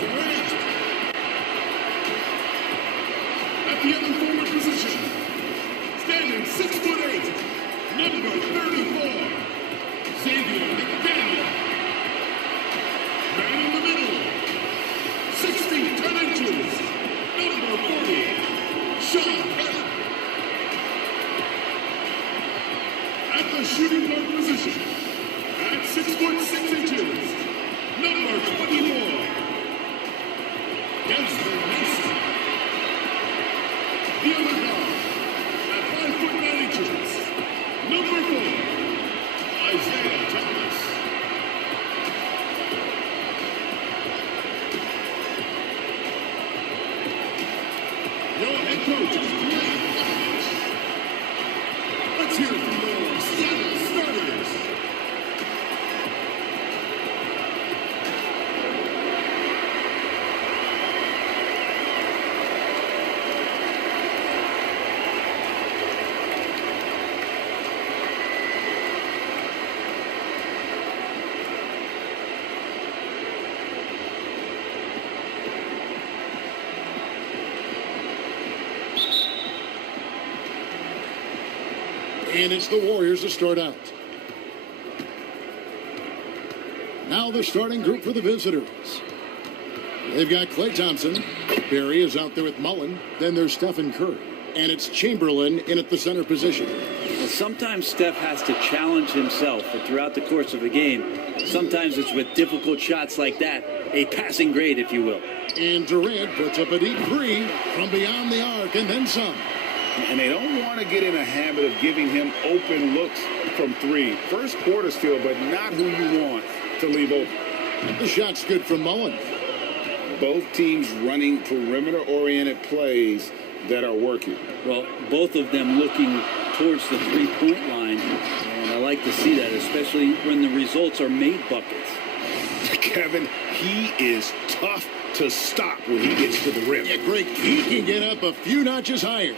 Durant. At the other forward position, standing 6'8", number 34, Xavier McDaniel. Man in the middle, 6 feet 10 inches, number 40, Sean Kemp. At the shooting guard position, at 6'6", number 24, Desmond Mason. The other guard, at 5'9", number 4, Isaiah Thomas. Your head coach is Greg Popovich. Let's hear it from your Seattle starters. And it's the Warriors to start out. Now the starting group for the visitors. They've got Klay Thompson. Barry is out there with Mullen. Then there's Stephen Curry. And it's Chamberlain in at the center position. Well, sometimes Steph has to challenge himself throughout the course of a game. Sometimes it's with difficult shots like that, a passing grade, if you will. And Durant puts up a deep three from beyond the arc and then some. And they don't want to get in a habit of giving him open looks from three. First quarter still, but not who you want to leave open. The shot's good from Mullen. Both teams running perimeter-oriented plays that are working. Well, both of them looking towards the three-point line. And I like to see that, especially when the results are made buckets. Kevin, he is tough to stop when he gets to the rim. Yeah, great. He can get up a few notches higher.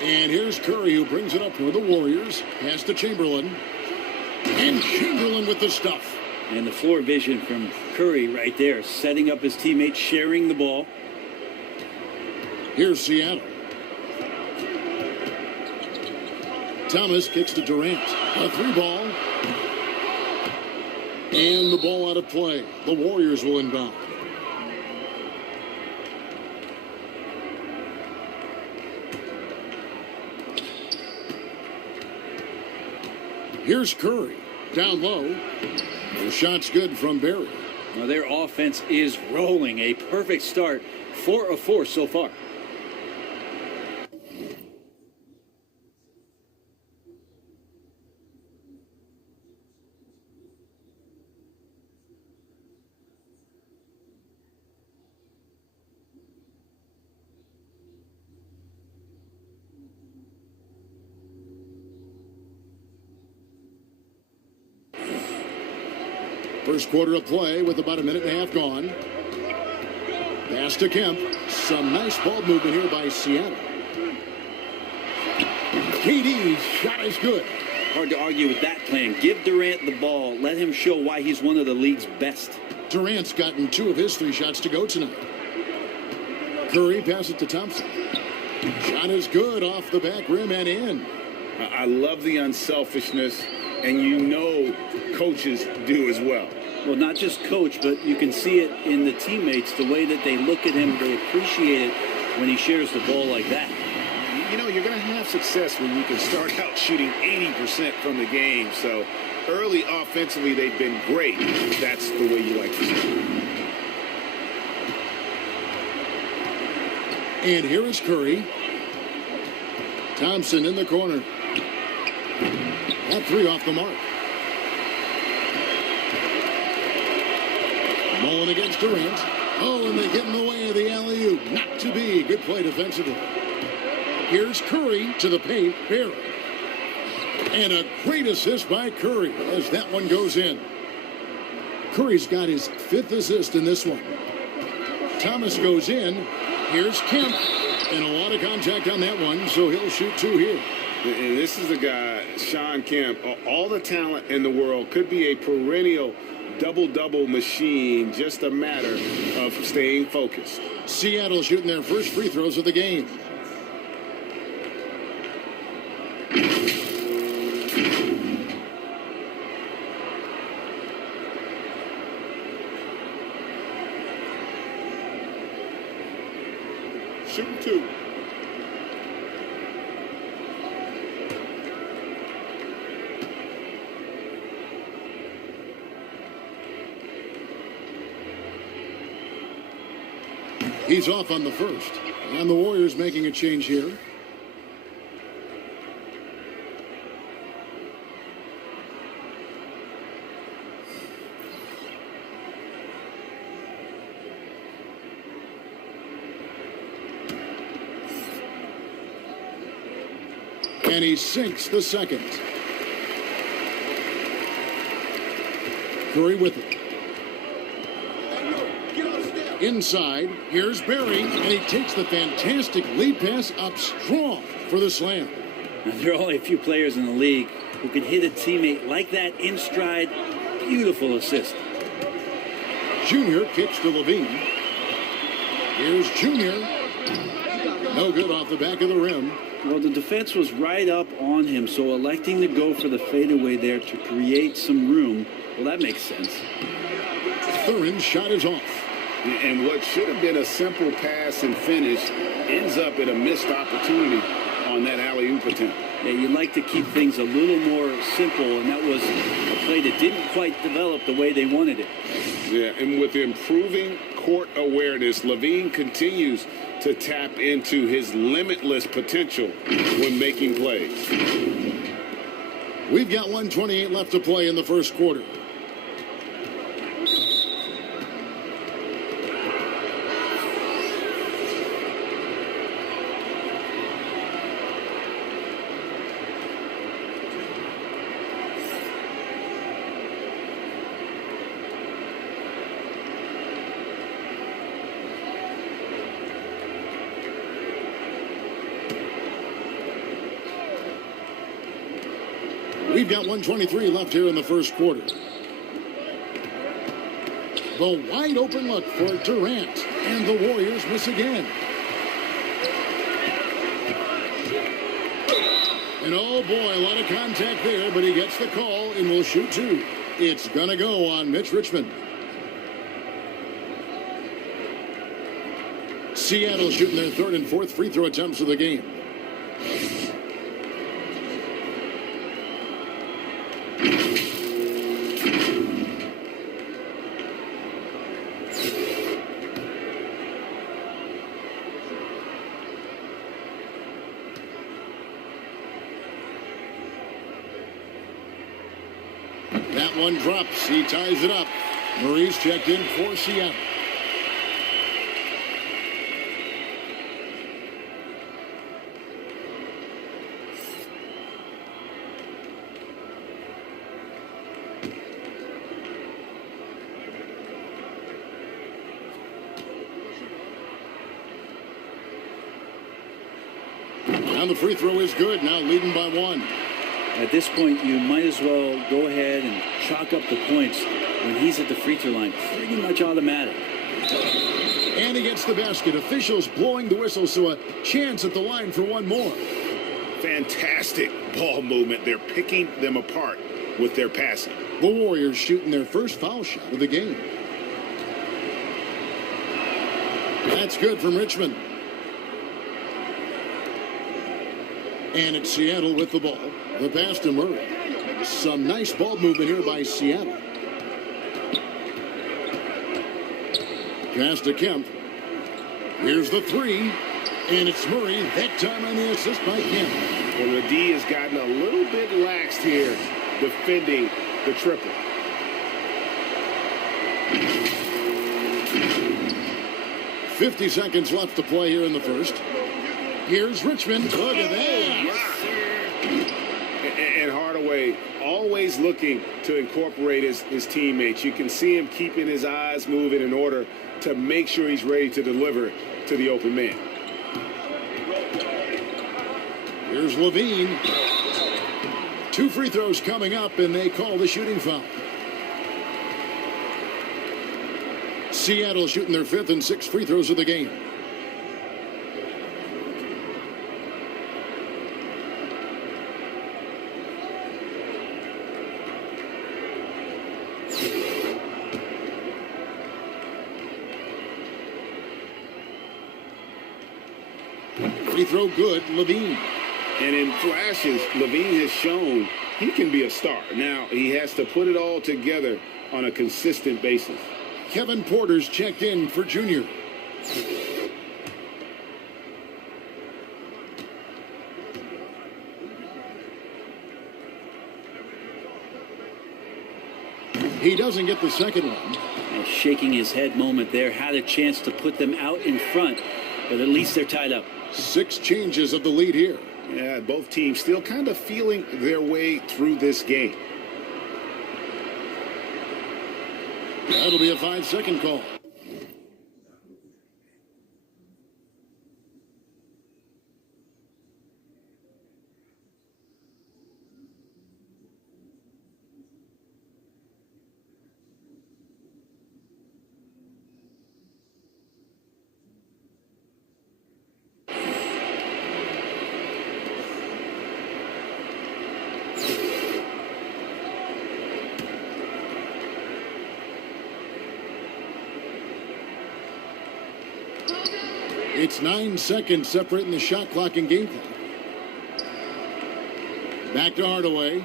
And here's Curry, who brings it up for the Warriors. Pass to Chamberlain. And Chamberlain with the stuff. And the floor vision from Curry right there, setting up his teammates, sharing the ball. Here's Seattle. Thomas kicks to Durant. A three ball. And the ball out of play. The Warriors will inbound. Here's Curry. Down low. The shot's good from Barry. Well, their offense is rolling. A perfect start. 4 of 4 so far. First quarter of play with about a minute and a half gone. Pass to Kemp. Some nice ball movement here by Seattle. KD's shot is good. Hard to argue with that plan. Give Durant the ball. Let him show why he's one of the league's best. Durant's gotten 2 of his 3 shots to go tonight. Curry passes it to Thompson. Shot is good off the back rim and in. I love the unselfishness, and you know coaches do as well. Well, not just coach, but you can see it in the teammates, the way that they look at him. They appreciate it when he shares the ball like that. You know, you're going to have success when you can start out shooting 80% from the game. So early offensively, they've been great. That's the way you like to see it. And here is Curry. Thompson in the corner. That 3 off the mark. Mullen against Durant. Oh, and they get in the way of the alley-oop. Not to be. Good play defensively. Here's Curry to the paint. Barry. And a great assist by Curry as that one goes in. Curry's got his 5th assist in this one. Thomas goes in. Here's Kemp. And a lot of contact on that one, so he'll shoot 2 here. And this is a guy, Sean Kemp, all the talent in the world, could be a perennial double-double machine, just a matter of staying focused. Seattle shooting their first free throws of the game. Shooting two. He's off on the first. And the Warriors making a change here. And he sinks the second. Curry with it. Inside, here's Barry, and he takes the fantastic lead pass up strong for the slam. Now, there are only a few players in the league who can hit a teammate like that in stride. Beautiful assist. Junior kicks to Levine. Here's Junior. No good off the back of the rim. Well, the defense was right up on him, so electing to go for the fadeaway there to create some room, well, that makes sense. Thurin's shot is off. And what should have been a simple pass and finish ends up in a missed opportunity on that alley-oop attempt. Yeah, you'd like to keep things a little more simple, and that was a play that didn't quite develop the way they wanted it. Yeah, and with improving court awareness, Levine continues to tap into his limitless potential when making plays. We've got 1:28 left to play in the first quarter. We've got 1:23 left here in the first quarter. The wide open look for Durant, and the Warriors miss again. And oh boy, a lot of contact there, but he gets the call and will shoot two. It's gonna go on Mitch Richmond. Seattle shooting their third and fourth free throw attempts of the game. That one drops. He ties it up. Murray's checked in for Seattle. And the free throw is good. Now leading by one. At this point, you might as well go ahead and chalk up the points when he's at the free throw line. Pretty much automatic. And he gets the basket. Officials blowing the whistle, so a chance at the line for one more. Fantastic ball movement. They're picking them apart with their passing. The Warriors shooting their first foul shot of the game. That's good from Richmond. And it's Seattle with the ball. The pass to Murray. Some nice ball movement here by Seattle. Pass to Kemp. Here's the three. And it's Murray. That time on the assist by Kemp. Well, the D has gotten a little bit laxed here defending the triple. .50 seconds left to play here in the first. Here's Richmond. Look at that. And Hardaway always looking to incorporate his teammates. You can see him keeping his eyes moving in order to make sure he's ready to deliver to the open man. Here's Levine. 2 free throws coming up, and they call the shooting foul. Seattle shooting their 5th and 6th free throws of the game. Free throw good, Levine. And in flashes, Levine has shown he can be a star. Now, he has to put it all together on a consistent basis. Kevin Porter's checked in for Junior. He doesn't get the second one. A shaking his head moment there. Had a chance to put them out in front, but at least they're tied up. 6 changes of the lead here. Yeah, both teams still kind of feeling their way through this game. That'll be a 5-second call. It's 9 seconds separating the shot clock and game clock. Back to Hardaway.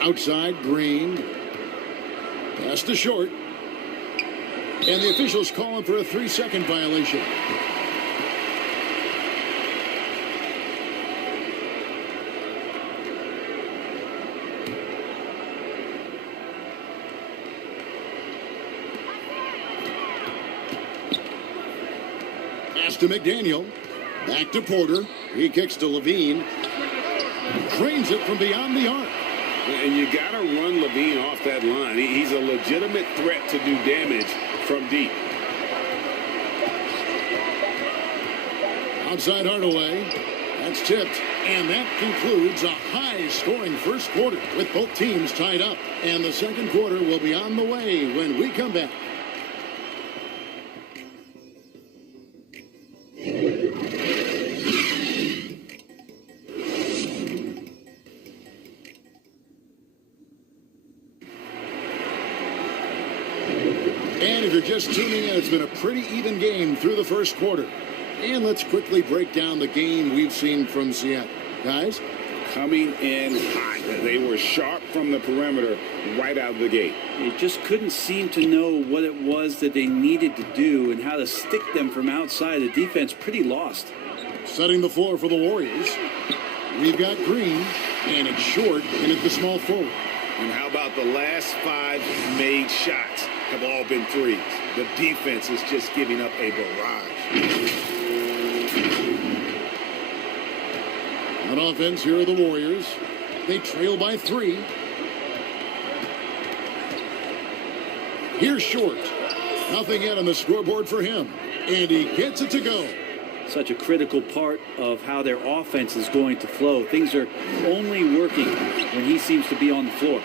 Outside, Green. Pass to short. And the officials calling for a 3-second violation. Pass to McDaniel. Back to Porter. He kicks to Levine. Drains it from beyond the arc. And you got to run Levine off that line. He's a legitimate threat to do damage from deep. Outside Hardaway. That's tipped. And that concludes a high-scoring first quarter with both teams tied up. And the second quarter will be on the way when we come back. And if you're just tuning in, it's been a pretty even game through the first quarter. And let's quickly break down the game we've seen from Seattle. Guys? Coming in hot. They were sharp from the perimeter right out of the gate. They just couldn't seem to know what it was that they needed to do and how to stick them from outside. The defense pretty lost. Setting the floor for the Warriors. We've got Green, and it's short, and it's the small forward. And how about the last 5 made shots have all been threes? The defense is just giving up a barrage. On offense, here are the Warriors. They trail by 3. Here's Short. Nothing yet on the scoreboard for him. And he gets it to go. Such a critical part of how their offense is going to flow. Things are only working when he seems to be on the floor.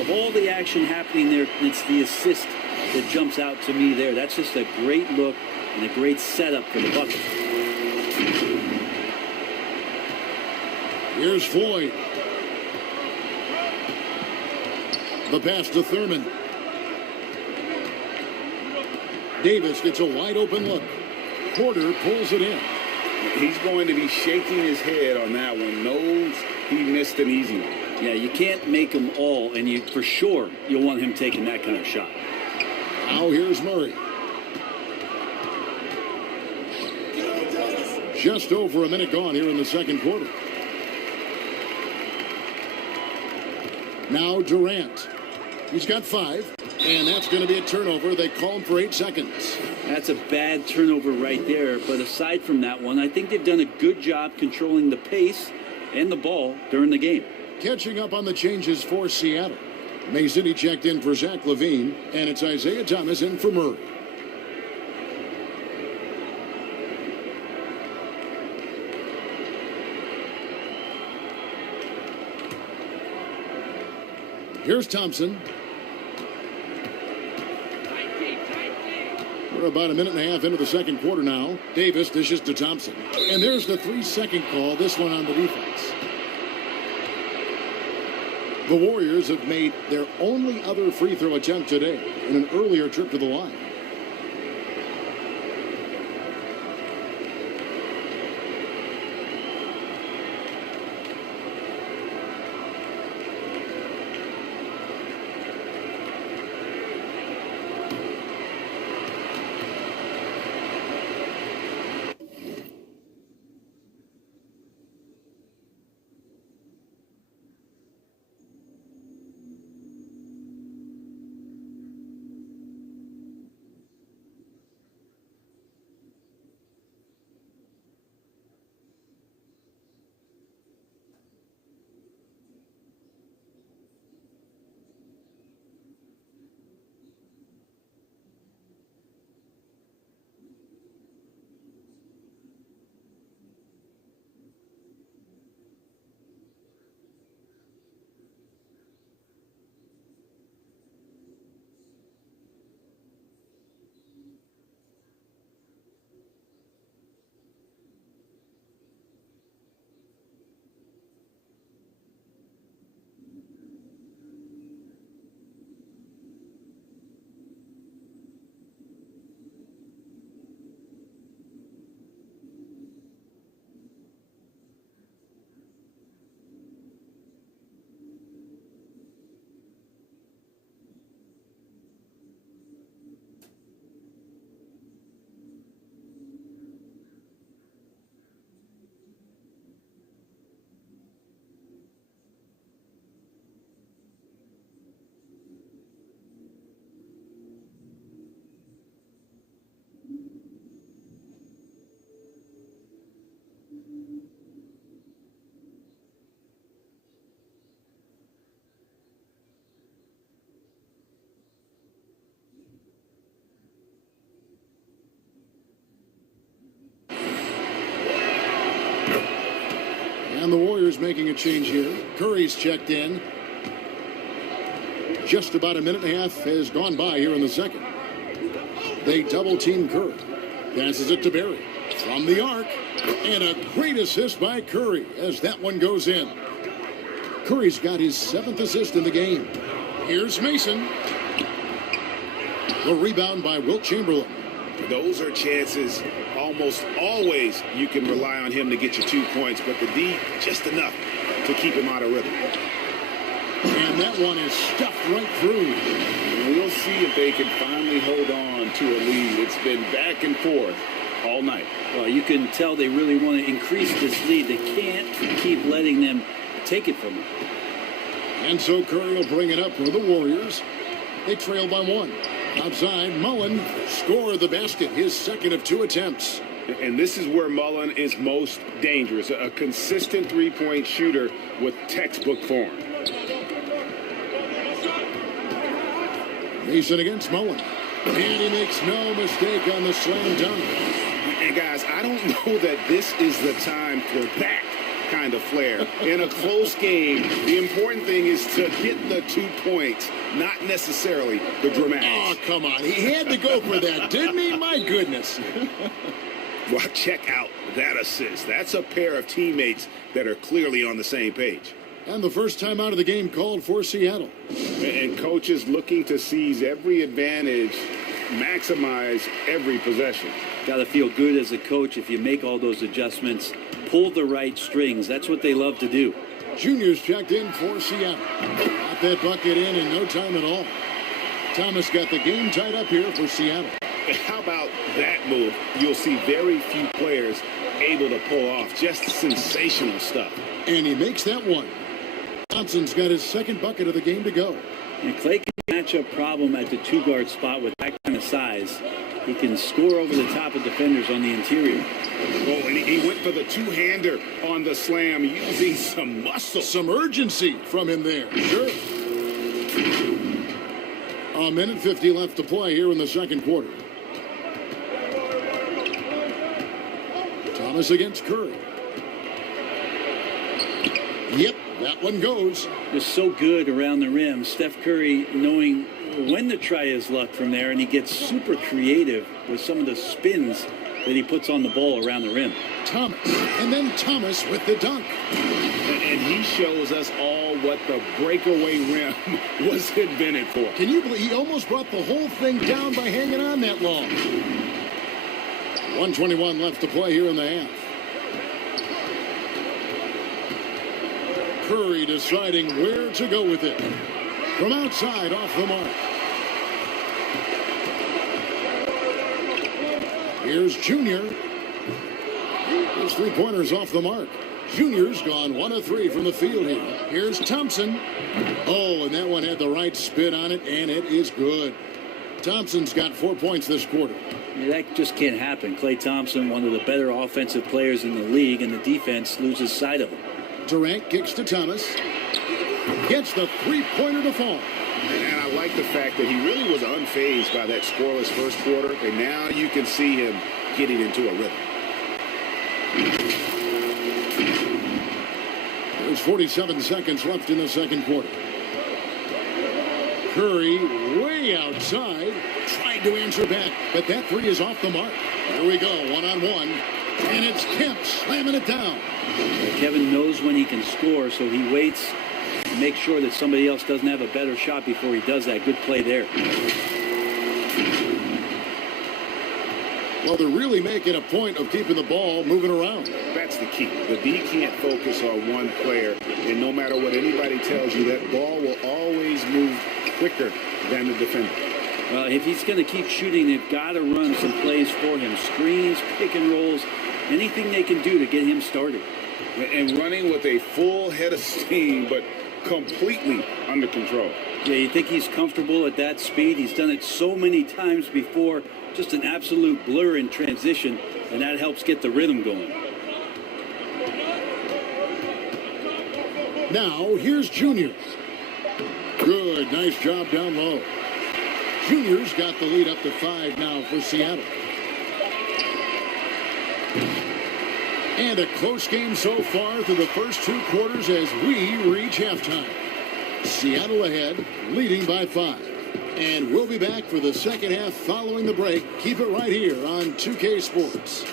Of all the action happening there, it's the assist that jumps out to me there. That's just a great look and a great setup for the bucket. Here's Floyd. The pass to Thurman. Davis gets a wide open look. Porter pulls it in. He's going to be shaking his head on that one. Knows he missed an easy one. Yeah, you can't make them all, and for sure you'll want him taking that kind of shot. Now here's Murray. Just over a minute gone here in the second quarter. Now Durant. He's got 5, and that's going to be a turnover. They call him for 8 seconds. That's a bad turnover right there, but aside from that one, I think they've done a good job controlling the pace and the ball during the game. Catching up on the changes for Seattle. Mason, he checked in for Zach LaVine, and it's Isaiah Thomas in for Murray. Here's Thompson. We're about a minute and a half into the second quarter now. Davis dishes to Thompson. And there's the 3-second call, this one on the defense. The Warriors have made their only other free throw attempt today in an earlier trip to the line. And the Warriors making a change here. Curry's checked in. Just about a minute and a half has gone by here in the second. They double team Curry. Passes it to Barry. From the arc. And a great assist by Curry as that one goes in. Curry's got his 7th assist in the game. Here's Mason. The rebound by Wilt Chamberlain. Those are chances almost always you can rely on him to get you 2 points, but the D just enough to keep him out of rhythm. And that one is stuffed right through. We'll see if they can finally hold on to a lead. It's been back and forth all night. Well, you can tell they really want to increase this lead. They can't keep letting them take it from them. And so Curry will bring it up for the Warriors. They trail by 1. Outside, Mullen scored the basket, his 2nd of 2 attempts. And this is where Mullen is most dangerous, a consistent three-point shooter with textbook form. Mason against Mullen. And he makes no mistake on the slam dunk. And guys, I don't know that this is the time for that kind of flair. In a close game, the important thing is to get the 2 points, not necessarily the dramatics. Oh, come on. He had to go for that, didn't he? My goodness. Well, check out that assist. That's a pair of teammates that are clearly on the same page. And the first time out of the game called for Seattle. And coaches looking to seize every advantage, maximize every possession. Got to feel good as a coach if you make all those adjustments, pull the right strings. That's what they love to do. Junior's checked in for Seattle. Got that bucket in no time at all. Thomas got the game tied up here for Seattle. How about that move? You'll see very few players able to pull off just sensational stuff. And he makes that one. Thompson's got his 2nd bucket of the game to go. And Clay can match up problem at the 2-guard spot with that kind of size. He can score over the top of defenders on the interior. Oh, and he went for the two-hander on the slam, using some muscle. Some urgency from him there. Sure. A minute 50 left to play here in the second quarter. Thomas against Curry. Yep, that one goes. Just so good around the rim. Steph Curry knowing when to try his luck from there, and he gets super creative with some of the spins that he puts on the ball around the rim. Thomas, and then Thomas with the dunk. And he shows us all what the breakaway rim was invented for. Can you believe he almost brought the whole thing down by hanging on that long? 1:21 left to play here in the half. Curry deciding where to go with it. From outside, off the mark. Here's Junior. His three-pointers off the mark. Junior's gone 1 of 3 from the field here. Here's Thompson. Oh, and that one had the right spin on it, and it is good. Thompson's got 4 points this quarter. Yeah, that just can't happen. Klay Thompson, one of the better offensive players in the league, and the defense loses sight of him. Durant kicks to Thomas. Gets the three-pointer to fall. And I like the fact that he really was unfazed by that scoreless first quarter, and now you can see him getting into a rhythm. There's 47 seconds left in the second quarter. Curry way outside, tried to answer back, but that three is off the mark. Here we go, one-on-one, and it's Kemp slamming it down. Kevin knows when he can score, so he waits to make sure that somebody else doesn't have a better shot before he does that. Good play there. Well, they're really making a point of keeping the ball moving around. That's the key. The D can't focus on one player, and no matter what anybody tells you, that ball will always move quicker than the defender. Well, if he's going to keep shooting, they've got to run some plays for him. Screens, pick and rolls, anything they can do to get him started. And running with a full head of steam, but completely under control. Yeah, you think he's comfortable at that speed? He's done it so many times before. Just an absolute blur in transition, and that helps get the rhythm going. Now, here's Junior. Good, nice job down low. Junior's got the lead up to 5 now for Seattle. And a close game so far through the first 2 quarters as we reach halftime. Seattle ahead, leading by 5. And we'll be back for the second half following the break. Keep it right here on 2K Sports.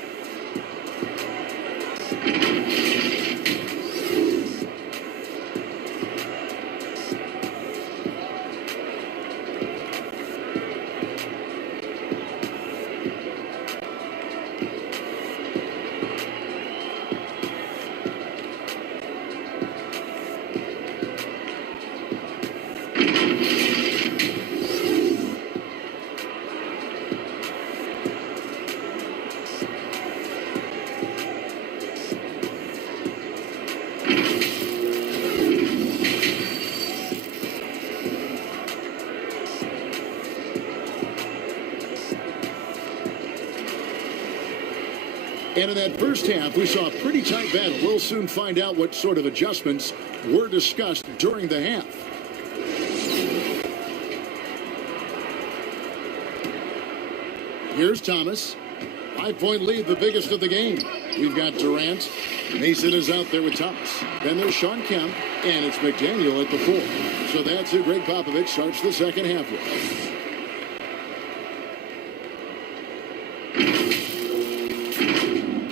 And in that first half, we saw a pretty tight battle. We'll soon find out what sort of adjustments were discussed during the half. Here's Thomas. 5-point lead, the biggest of the game. We've got Durant. Mason is out there with Thomas. Then there's Sean Kemp, and it's McDaniel at the 4. So that's who Greg Popovich starts the second half with.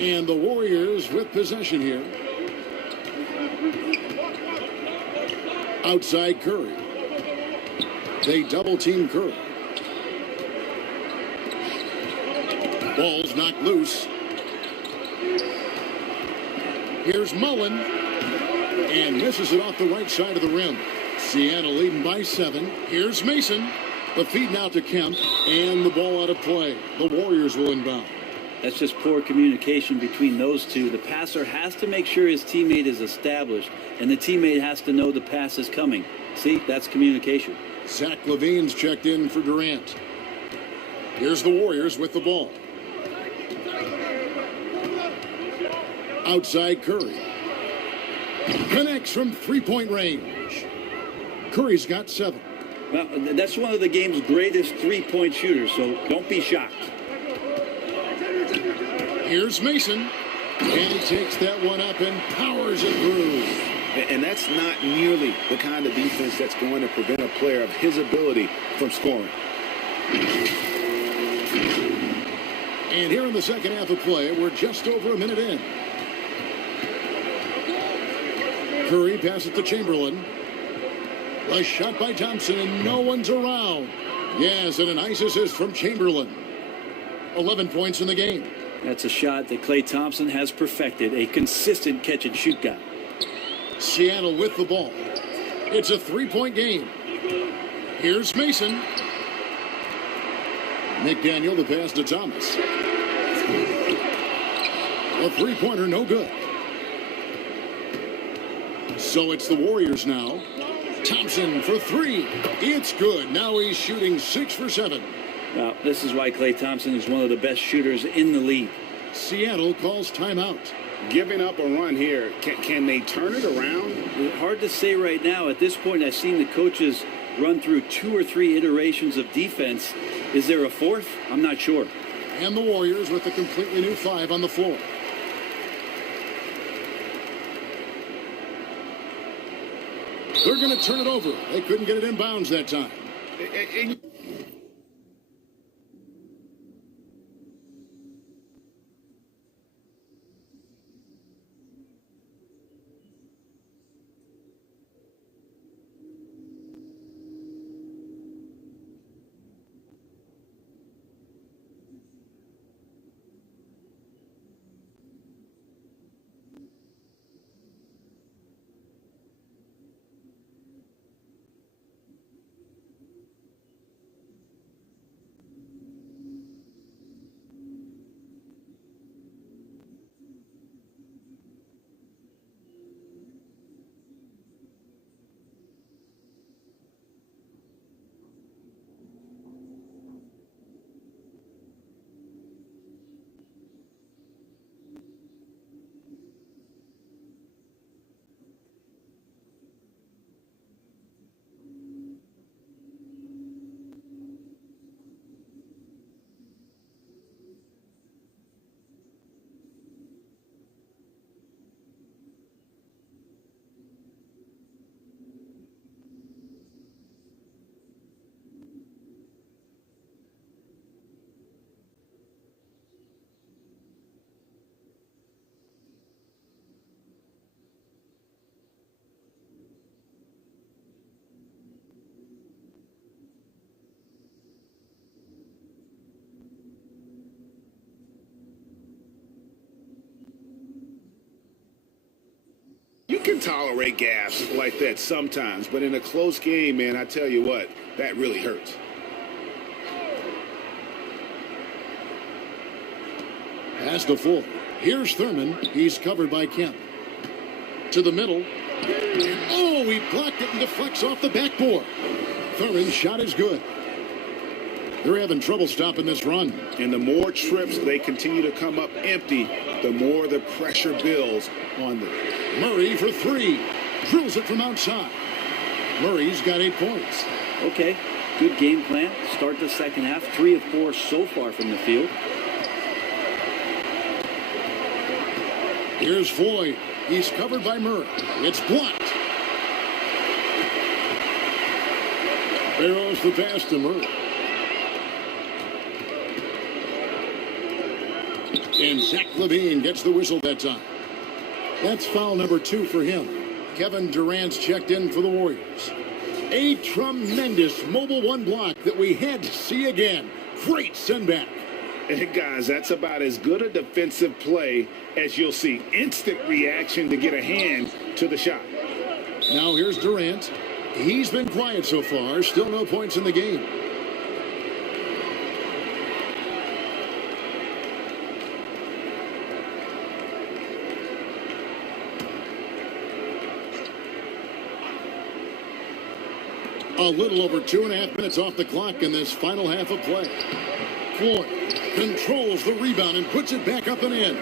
And the Warriors with possession here. Outside Curry. They double team Curry. Ball's knocked loose. Here's Mullen. And misses it off the right side of the rim. Seattle leading by 7. Here's Mason. The feed now to Kemp. And the ball out of play. The Warriors will inbound. That's just poor communication between those two. The passer has to make sure his teammate is established, and the teammate has to know the pass is coming. See, that's communication. Zach LaVine's checked in for Durant. Here's the Warriors with the ball. Outside Curry. Connects from three-point range. Curry's got 7. Well, that's one of the game's greatest three-point shooters, so don't be shocked. Here's Mason, and he takes that one up and powers it through. And that's not nearly the kind of defense that's going to prevent a player of his ability from scoring. And here in the second half of play, we're just over a minute in. Curry passes to Chamberlain. A shot by Thompson, and no one's around. Yes, and a nice assist from Chamberlain. 11 points in the game. That's a shot that Klay Thompson has perfected, a consistent catch-and-shoot guy. Seattle with the ball. It's a 3-point game. Here's Mason. McDaniel the pass to Thomas. A three-pointer, no good. So it's the Warriors now. Thompson for three. It's good. Now he's shooting 6 for 7. Well, this is why Klay Thompson is one of the best shooters in the league. Seattle calls timeout. Giving up a run here. Can they turn it around? Hard to say right now. At this point, I've seen the coaches run through 2 or 3 iterations of defense. Is there a fourth? I'm not sure. And the Warriors with a completely new 5 on the floor. They're going to turn it over. They couldn't get it in bounds that time. You can tolerate gas like that sometimes, but in a close game, man, I tell you what, that really hurts. Pass to full. Here's Thurman. He's covered by Kemp. To the middle. Oh, he blocked it and deflects off the backboard. Thurman's shot is good. They're having trouble stopping this run. And the more trips they continue to come up empty, the more the pressure builds on them. Murray for 3. Drills it from outside. Murray's got 8 points. Okay, good game plan. Start the second half. 3 of 4 so far from the field. Here's Floyd. He's covered by Murray. It's blocked. Barrows the pass to Murray. And Zach LaVine gets the whistle that time. That's foul number 2 for him. Kevin Durant's checked in for the Warriors. A tremendous mobile 1 block that we had to see again. Great send back. Hey, guys, that's about as good a defensive play as you'll see. Instant reaction to get a hand to the shot. Now here's Durant. He's been quiet so far. Still no points in the game. A little over 2.5 minutes off the clock in this final half of play. Floyd controls the rebound and puts it back up and in.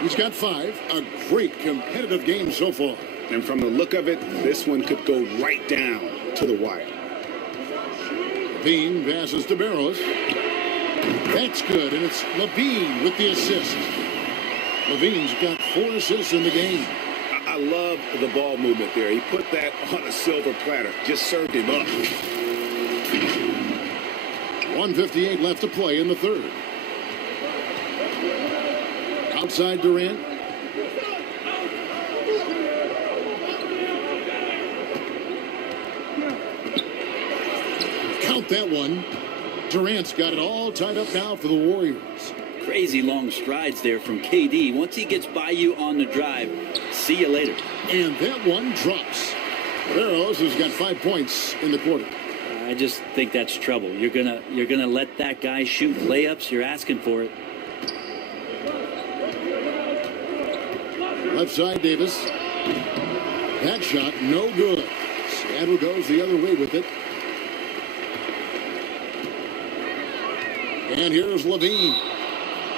He's got 5. A great competitive game so far. And from the look of it, this one could go right down to the wire. LaVine passes to Barrows. That's good, and it's LaVine with the assist. LaVine's got 4 assists in the game. I love the ball movement there. He put that on a silver platter. Just served him up. 1:58 left to play in the third. Outside Durant. Count that one. Durant's got it all tied up now for the Warriors. Crazy long strides there from KD. Once he gets by you on the drive, see you later. And that one drops. Barrows has got 5 points in the quarter. I just think that's trouble. You're gonna let that guy shoot layups. You're asking for it. Left side, Davis. That shot, no good. Seattle goes the other way with it. And here's Levine.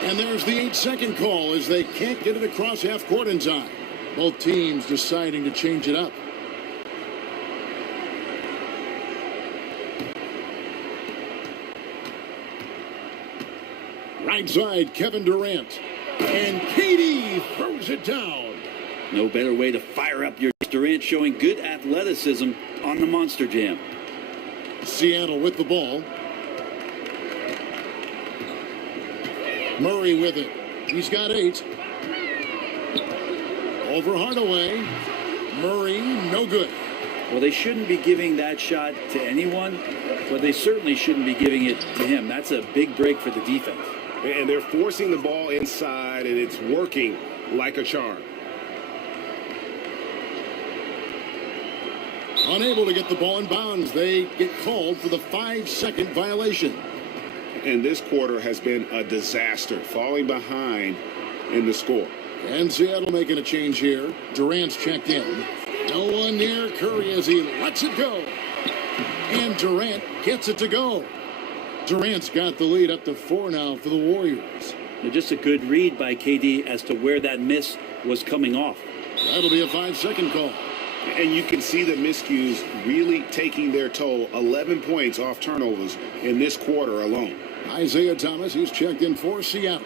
And there's the 8-second call as they can't get it across half court in time. Both teams deciding to change it up. Right side, Kevin Durant. And KD throws it down. No better way to fire up your Durant, showing good athleticism on the Monster Jam. Seattle with the ball. Murray with it. He's got 8. Over Hardaway. Murray, no good. Well, they shouldn't be giving that shot to anyone, but they certainly shouldn't be giving it to him. That's a big break for the defense. And they're forcing the ball inside, and it's working like a charm. Unable to get the ball in bounds. They get called for the 5-second violation. And this quarter has been a disaster, falling behind in the score. And Seattle making a change here. Durant's checked in. No one near Curry as he lets it go. And Durant gets it to go. Durant's got the lead up to 4 now for the Warriors. Just a good read by KD as to where that miss was coming off. That'll be a 5-second call. And you can see the miscues really taking their toll. 11 points off turnovers in this quarter alone. Isaiah Thomas, he's checked in for Seattle.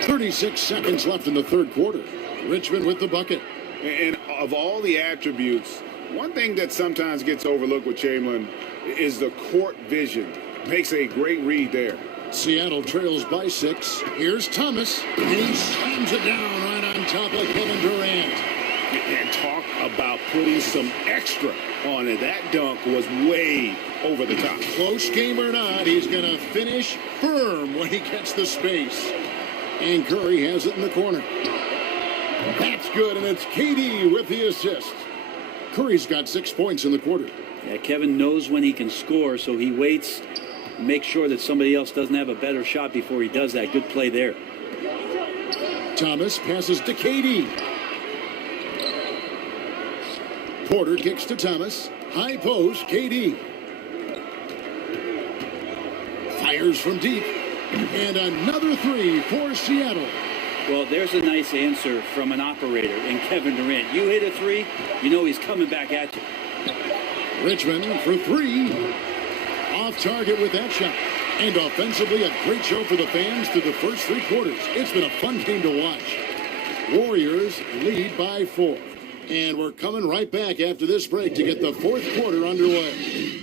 .36 seconds left in the third quarter. Richmond with the bucket. And of all the attributes, one thing that sometimes gets overlooked with Chamberlain is the court vision. Makes a great read there. Seattle trails by 6. Here's Thomas, and he slams it down right on top of Kevin Durant. And talk about putting some extra on it. That dunk was way over the top. Close game or not, he's going to finish firm when he gets the space. And Curry has it in the corner. That's good, and it's KD with the assist. Curry's got 6 points in the quarter. Yeah, Kevin knows when he can score, so he waits, make sure that somebody else doesn't have a better shot before he does that. Good play there. Thomas passes to KD. Porter kicks to Thomas. High post, KD. Fires from deep. And another 3 for Seattle. Well, there's a nice answer from an operator in Kevin Durant. You hit a 3, you know he's coming back at you. Richmond for 3. Off target with that shot. And offensively, a great show for the fans through the first 3 quarters. It's been a fun game to watch. Warriors lead by 4. And we're coming right back after this break to get the fourth quarter underway.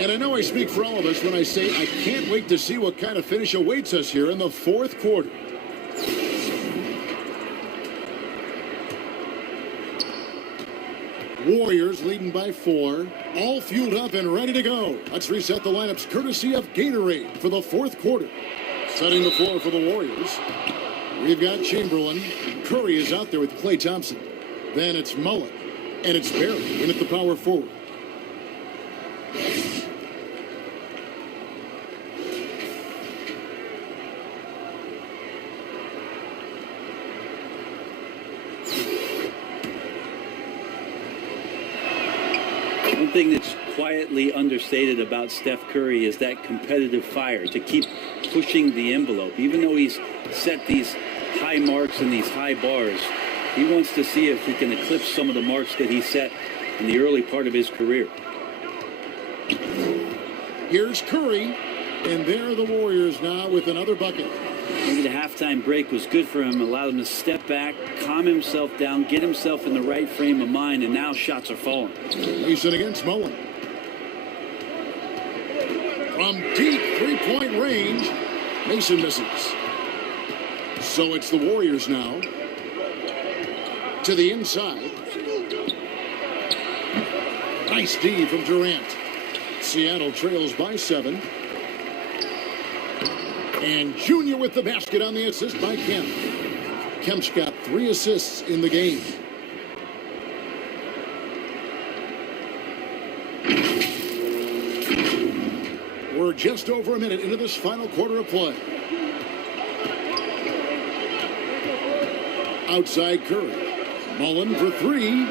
And I know I speak for all of us when I say I can't wait to see what kind of finish awaits us here in the fourth quarter. Warriors leading by 4, all fueled up and ready to go. Let's reset the lineups courtesy of Gatorade for the fourth quarter. Setting the floor for the Warriors. We've got Chamberlain. Curry is out there with Klay Thompson. Then it's Mullen. And it's Barry in at the power forward. One thing that's quietly understated about Steph Curry is that competitive fire to keep pushing the envelope. Even though he's set these high marks and these high bars, he wants to see if he can eclipse some of the marks that he set in the early part of his career. Here's Curry, and there are the Warriors now with another bucket. Maybe the halftime break was good for him, allowed him to step back, calm himself down, get himself in the right frame of mind, and now shots are falling. Mason against Mullen. From deep three-point range, Mason misses. So it's the Warriors now. To the inside. Nice D from Durant. Seattle trails by 7. And Junior with the basket on the assist by Kemp. Kemp's got 3 assists in the game. We're just over a minute into this final quarter of play. Outside Curry. Mullen for 3.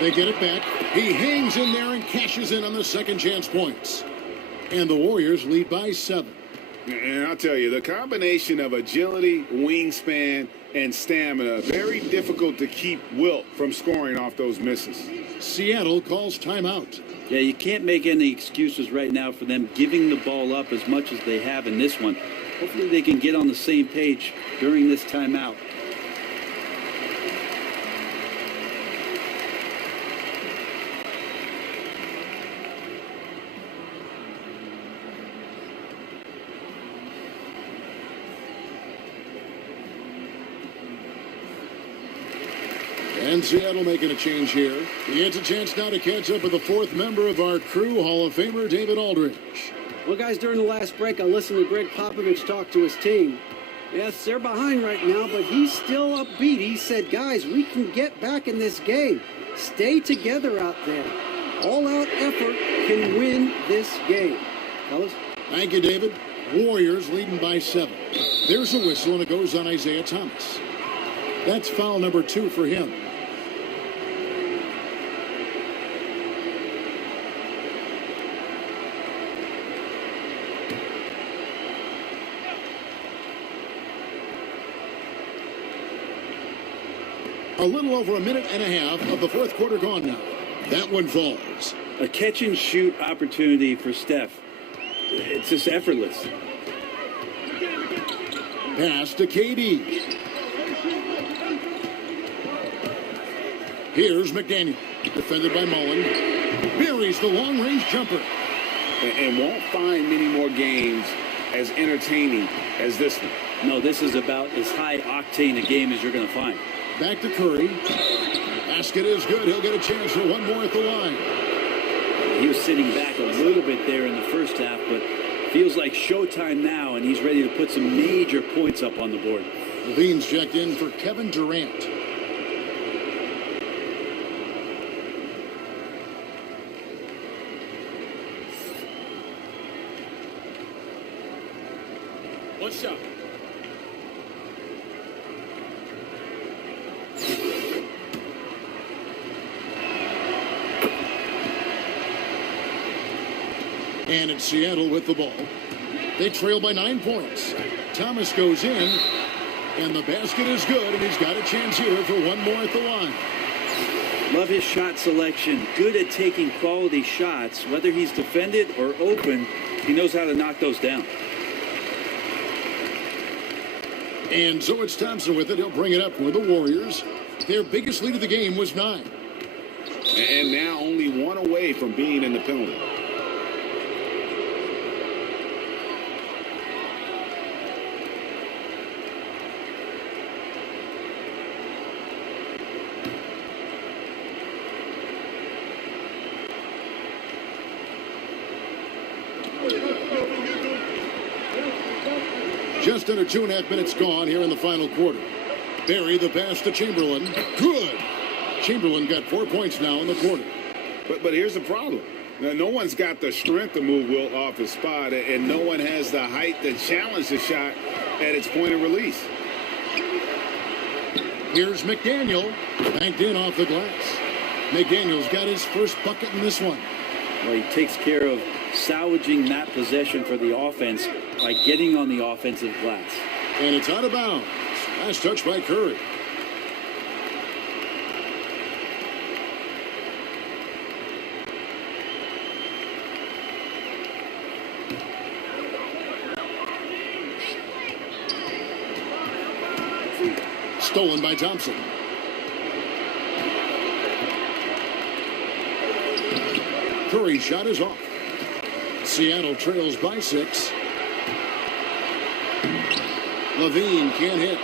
They get it back. He hangs in there and cashes in on the second chance points. And the Warriors lead by 7. And I'll tell you, the combination of agility, wingspan, and stamina, very difficult to keep Wilt from scoring off those misses. Seattle calls timeout. Yeah, you can't make any excuses right now for them giving the ball up as much as they have in this one. Hopefully they can get on the same page during this timeout. And Seattle making a change here. It's a chance now to catch up with the 4th member of our crew, Hall of Famer David Aldridge. Well, guys, during the last break, I listened to Greg Popovich talk to his team. Yes, they're behind right now, but he's still upbeat. He said, guys, we can get back in this game. Stay together out there. All-out effort can win this game. Fellas? Thank you, David. Warriors leading by 7. There's a whistle, and it goes on Isaiah Thomas. That's foul number 2 for him. A little over a minute and a half of the 4th quarter gone now. That one falls. A catch-and-shoot opportunity for Steph. It's just effortless. Pass to KD. Here's McDaniel. Defended by Mullen. Buries the long-range jumper. And won't find many more games as entertaining as this one. No, this is about as high-octane a game as you're going to find. Back to Curry. Basket is good. He'll get a chance for one more at the line. He was sitting back a little bit there in the first half, but feels like showtime now, and he's ready to put some major points up on the board. Levine's checked in for Kevin Durant. One shot. And it's Seattle with the ball. They trail by 9 points. Thomas goes in, and the basket is good, and he's got a chance here for one more at the line. Love his shot selection. Good at taking quality shots. Whether he's defended or open, he knows how to knock those down. And so it's Thompson with it. He'll bring it up for the Warriors. Their biggest lead of the game was 9. And now only one away from being in the penalty. Just under 2.5 minutes gone here in the final quarter. Barry the pass to Chamberlain. Good. Chamberlain got 4 points now in the quarter. But here's the problem. Now, no one's got the strength to move Wilt off his spot, and no one has the height to challenge the shot at its point of release. Here's McDaniel. Banked in off the glass. McDaniel's got his first bucket in this one. Well, he takes care of salvaging that possession for the offense by getting on the offensive glass. And it's out of bounds. Last touch by Curry. Stolen by Thompson. Curry's shot is off. Seattle trails by 6. Levine can't hit.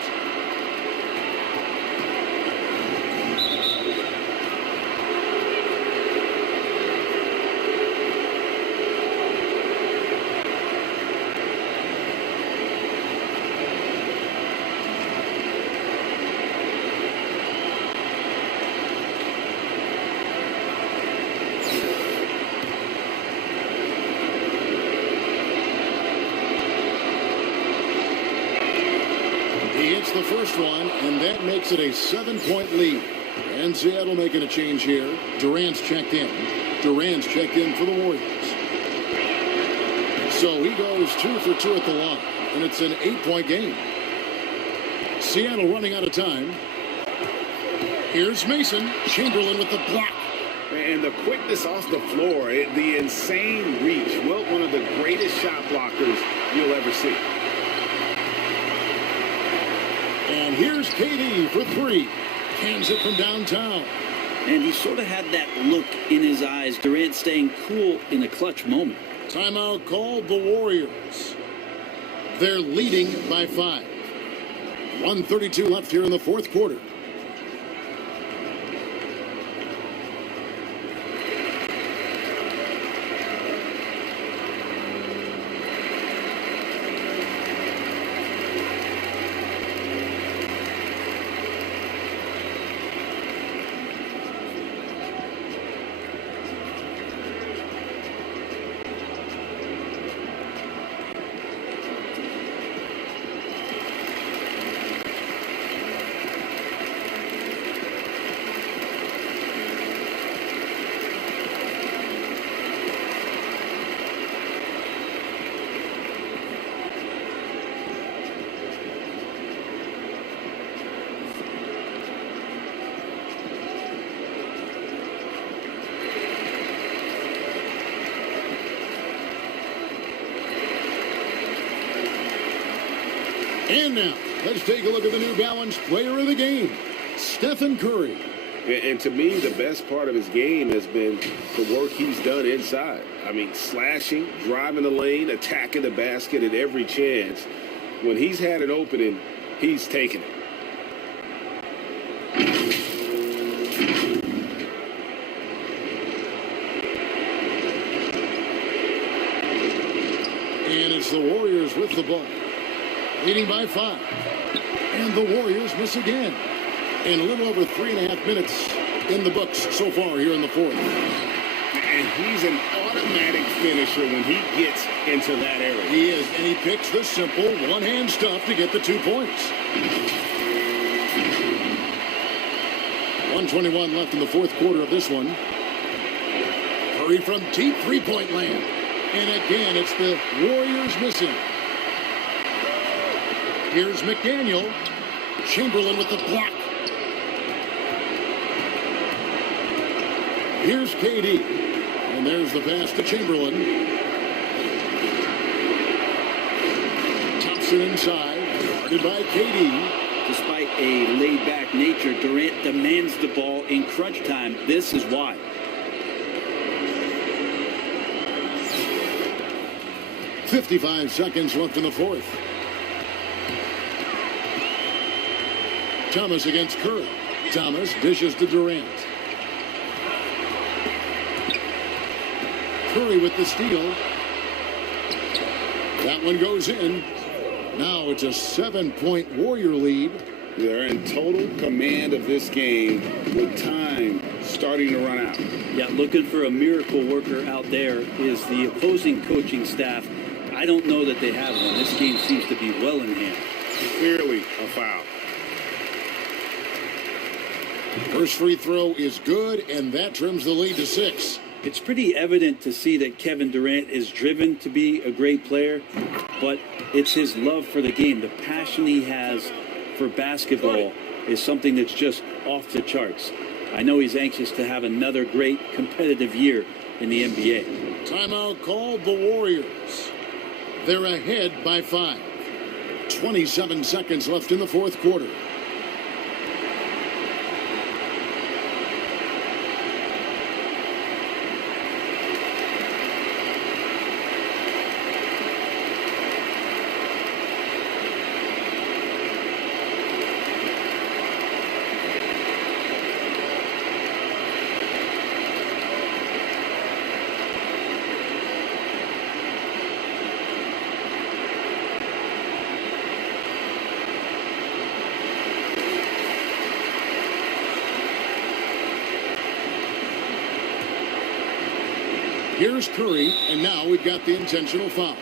The first one, and that makes it a 7-point lead. And Seattle making a change here. Durant's checked in. Durant's checked in for the Warriors. So he goes 2 for 2 at the line, and it's an 8-point game. Seattle running out of time. Here's Mason. Chamberlain with the block. And the quickness off the floor, the insane reach. Well, one of the greatest shot blockers you'll ever see. And here's KD for 3. Cans it from downtown. And he sort of had that look in his eyes. Durant staying cool in a clutch moment. Timeout called the Warriors. They're leading by 5. 1:32 left here in the fourth quarter. And now, let's take a look at the New Balance player of the game, Stephen Curry. And to me, the best part of his game has been the work he's done inside. I mean, slashing, driving the lane, attacking the basket at every chance. When he's had an opening, he's taken it. And it's the Warriors with the ball, leading by 5. And the Warriors miss again. And a little over 3.5 minutes in the books so far here in the fourth. And he's an automatic finisher when he gets into that area. He is, and he picks the simple one-hand stuff to get the 2 points. 1:21 left in the fourth quarter of this one. Curry from deep three-point land. And again, it's the Warriors missing. Here's McDaniel. Chamberlain with the block. Here's KD. And there's the pass to Chamberlain. Thompson inside. Guarded by KD. Despite a laid-back nature, Durant demands the ball in crunch time. This is why. .55 seconds left in the fourth. Thomas against Curry. Thomas dishes to Durant. Curry with the steal. That one goes in. Now it's a 7-point Warrior lead. They're in total command of this game with time starting to run out. Yeah, looking for a miracle worker out there is the opposing coaching staff. I don't know that they have one. This game seems to be well in hand. Clearly a foul. First free throw is good, and that trims the lead to 6. It's pretty evident to see that Kevin Durant is driven to be a great player, but it's his love for the game. The passion he has for basketball is something that's just off the charts. I know he's anxious to have another great competitive year in the NBA. Timeout called the Warriors. They're ahead by 5. 27 seconds left in the fourth quarter. Here's Curry, and now we've got the intentional foul.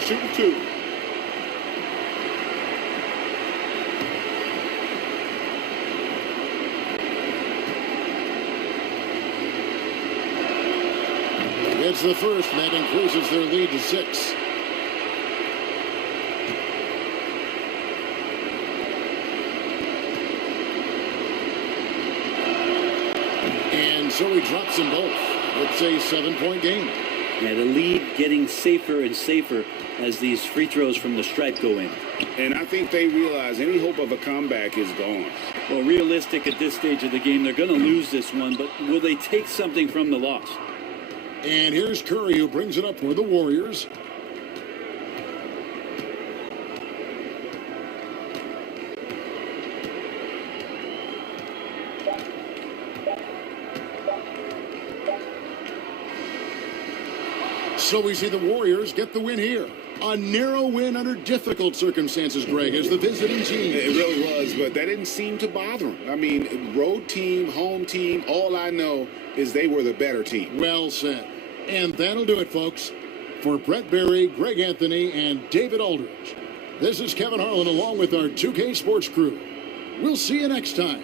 Shooting 2. It's the first, and that increases their lead to 6. And so he drops them both. It's a 7-point game. Yeah, the lead getting safer and safer as these free throws from the stripe go in. And I think they realize any hope of a comeback is gone. Well, realistic at this stage of the game, they're going to lose this one, but will they take something from the loss? And here's Curry, who brings it up for the Warriors. So we see the Warriors get the win here. A narrow win under difficult circumstances, Greg, as the visiting team. It really was, but that didn't seem to bother them. I mean, road team, home team, all I know is they were the better team. Well said. And that'll do it, folks. For Brett Berry, Greg Anthony, and David Aldridge, this is Kevin Harlan along with our 2K Sports crew. We'll see you next time.